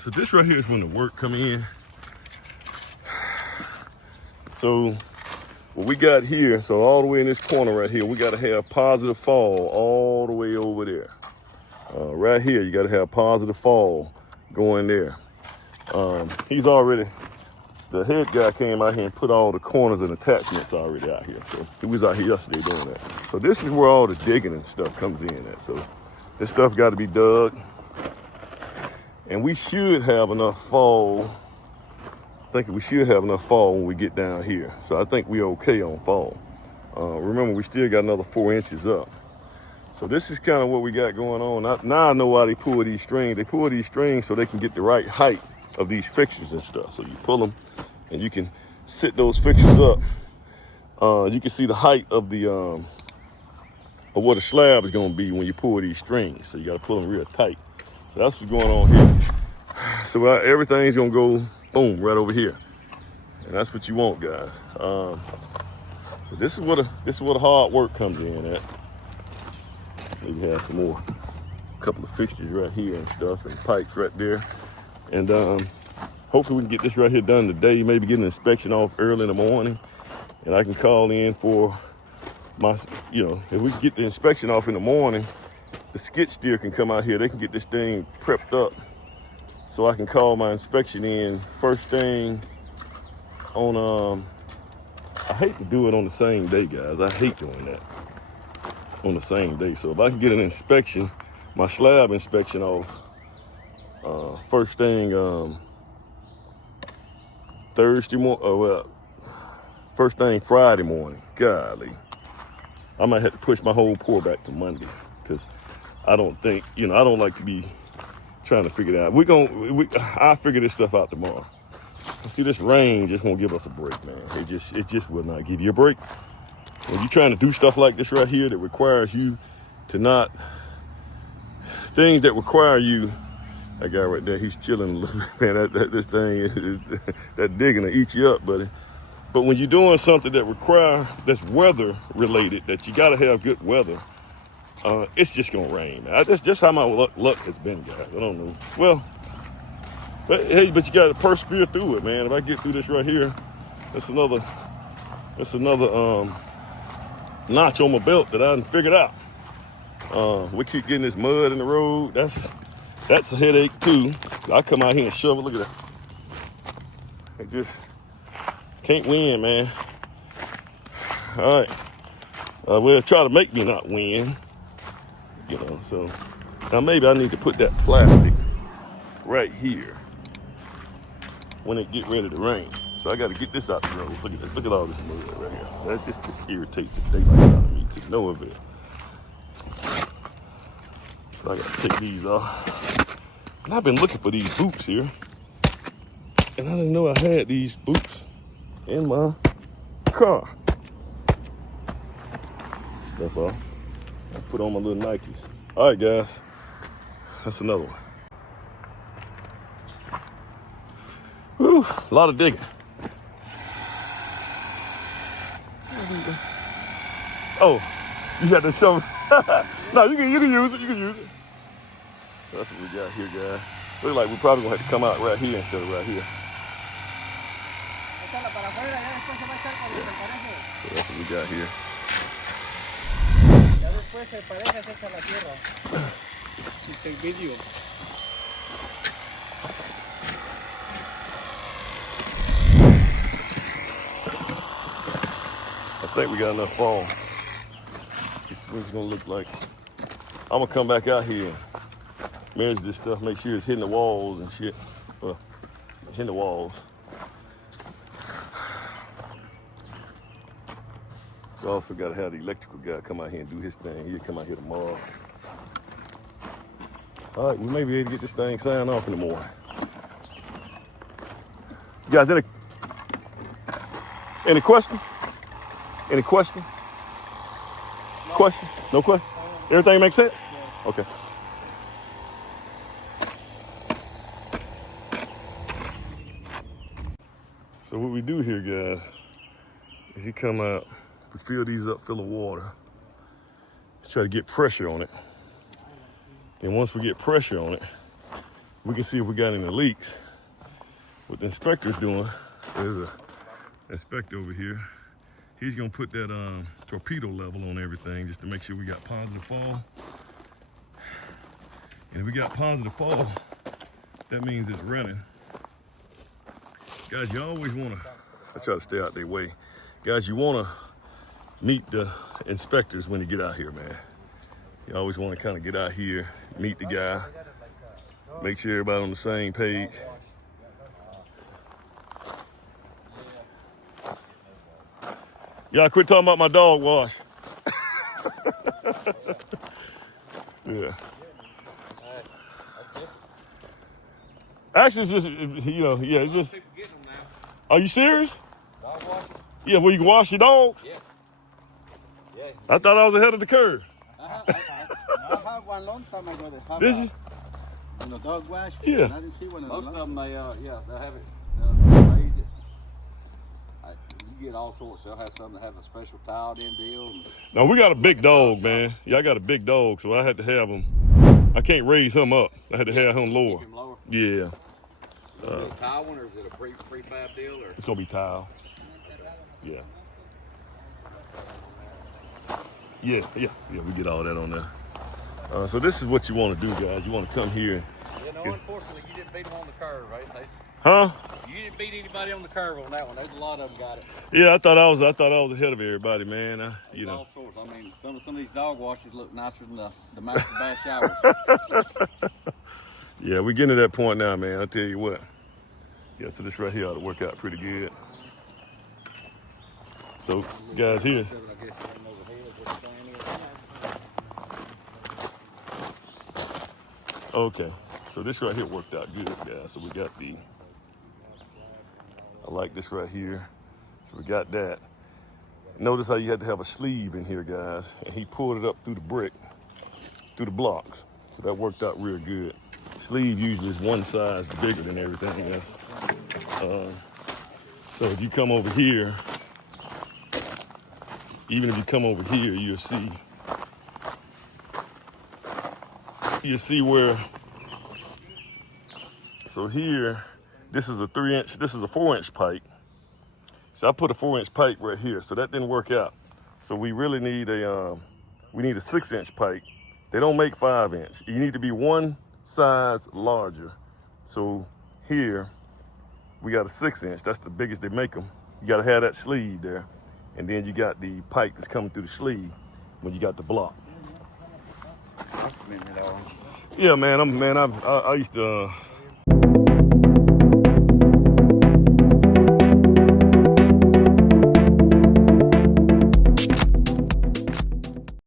guys, so this right here is when the work come in. So what we got here, so all the way in this corner right here, we got to have positive fall all the way over there. Right here, you got to have positive fall going there. He's already, the head guy came out here and put all the corners and attachments already out here. So he was out here yesterday doing that. So this is where all the digging and stuff comes in at. So this stuff got to be dug. And we should have enough fall. I think we should have enough fall when we get down here. So I think we're okay on fall. Remember, we still got another 4 inches up. So this is kind of what we got going on. Now I know why they pull these strings. They pull these strings so they can get the right height of these fixtures and stuff. So you pull them and you can sit those fixtures up. You can see the height of the of what a slab is gonna be when you pull these strings. So you gotta pull them real tight. So that's what's going on here. So everything's gonna go boom right over here, and that's what you want, guys. So this is what a hard work comes in at. Maybe have some more, couple of fixtures right here and stuff, and pipes right there, and hopefully we can get this right here done today. Maybe get an inspection off early in the morning, and I can call in for my, if we can get the inspection off in the morning, the skid steer can come out here. They can get this thing prepped up so I can call my inspection in first thing on, I hate to do it on the same day, guys. I hate doing that on the same day. So if I can get an inspection, my slab inspection off first thing Thursday morning, first thing Friday morning, golly, I might have to push my whole pour back to Monday, because I don't think, I don't like to be trying to figure it out. I'll figure this stuff out tomorrow. See, this rain just won't give us a break, man. It just will not give you a break. When you're trying to do stuff like this right here that requires you to not, things that require you, that guy right there, he's chilling a little bit, man. This thing, that digging will eat you up, buddy. But when you're doing something that's weather related, that you gotta have good weather, it's just gonna rain, man. That's just how my luck has been, guys. I don't know. Well, but you gotta persevere through it, man. If I get through this right here, that's another notch on my belt that I done figured out. We keep getting this mud in the road. That's a headache too. I come out here and shovel. Look at that. I just can't win, man. All right. Well, try to make me not win. So now maybe I need to put that plastic right here when it get ready to rain. So I got to get this out the road. Look at this. Look at all this mud right here. That just irritates the daylight out of me to no avail. So I got to take these off. And I've been looking for these boots here, and I didn't know I had these boots in my car. Stuff off. I put on my little Nikes. All right, guys. That's another one. Whew, a lot of digging. Oh, you got the shovel. No, you can use it. You can use it. So that's what we got here, guys. Looks like we're probably gonna have to come out right here instead of right here. Yeah. So that's what we got here. I think we got enough fall. This is what it's gonna look like. I'm gonna come back out here and measure this stuff, make sure it's hitting the walls and shit. Hitting the walls. So also gotta have the electrical guy come out here and do his thing. He'll come out here tomorrow. All right, we may be able to get this thing signed off in the morning. You guys, any question? Any question? No. Question? No question? Everything makes sense? Yeah. Okay. So what we do here, guys, is you come out, we fill these up full of water, try to get pressure on it. Then once we get pressure on it, we can see if we got any leaks. What the inspector's doing, there's a inspector over here. He's gonna put that torpedo level on everything just to make sure we got positive fall. And if we got positive fall, that means it's running. Guys, you always wanna, I try to stay out their way. Guys, you wanna meet the inspectors when you get out here, man. You always wanna kind of get out here, meet the guy, make sure everybody on the same page. Y'all quit talking about my dog wash. Yeah. Actually, it's just, you know, yeah, it's just. Are you serious? Dog wash? Yeah, well, you can wash your dogs? Yeah. Yeah. I thought I was ahead of the curve. I had one long time ago. Did you? On the dog wash? Yeah. I didn't see one. Most of them, they have it, raised it. You get all sorts. They'll have some that have a special tiled-in deal. No, we got a big dog, man. Yeah, I got a big dog, so I had to have him. I can't raise him up. I had to have him lower. Keep him lower? Yeah. Is it a tile one, or is it a prefab deal? Or? It's gonna be tile. Yeah. Yeah, we get all that on there. So this is what you want to do, guys. You want to come here. Yeah, no, unfortunately, you didn't beat them on the curve, right? Huh? You didn't beat anybody on the curve on that one. There's a lot of them got it. Yeah, I thought I was ahead of everybody, man. You know. All sorts. I mean, some of these dog washes look nicer than the master bath showers. Yeah, we're getting to that point now, man. I'll tell you what. Yeah, so this right here ought to work out pretty good. So, guys, here. Okay, so this right here worked out good, guys. So we got I like this right here. So we got that. Notice how you had to have a sleeve in here, guys. And he pulled it up through the brick, through the blocks. So that worked out real good. Sleeve usually is one size bigger than everything else. So if you come over here, even if you come over here, you'll see where, so here, this is a 4-inch pipe. So I put a 4-inch pipe right here, so that didn't work out. So we really need a 6-inch pipe. They don't make 5-inch. You need to be one size larger. So here, we got a 6-inch. That's the biggest they make them. You gotta have that sleeve there. And then you got the pipe that's coming through the sleeve when you got the block. Yeah, man, I used to,